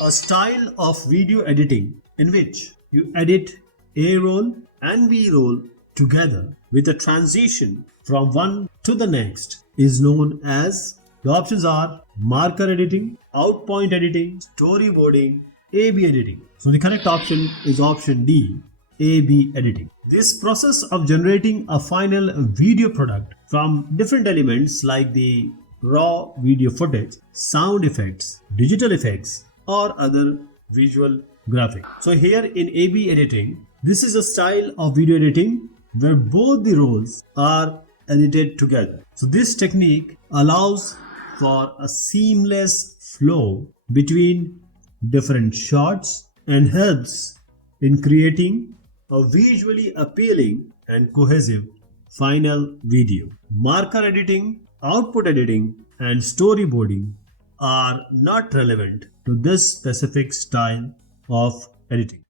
a style of video editing in which you edit A roll and B roll together with a transition from one to the next is known as, the options are marker editing, outpoint editing, storyboarding, A-B editing. So the correct option is option D, A-B editing. This process of generating a final video product from different elements like the raw video footage, sound effects, digital effects, or other visual graphics. So here in A-B editing, this is a style of video editing where both the rolls are edited together. So this technique allows for a seamless flow between different shots and helps in creating a visually appealing and cohesive final video. Marker editing, output editing, and storyboarding are not relevant to this specific style of editing.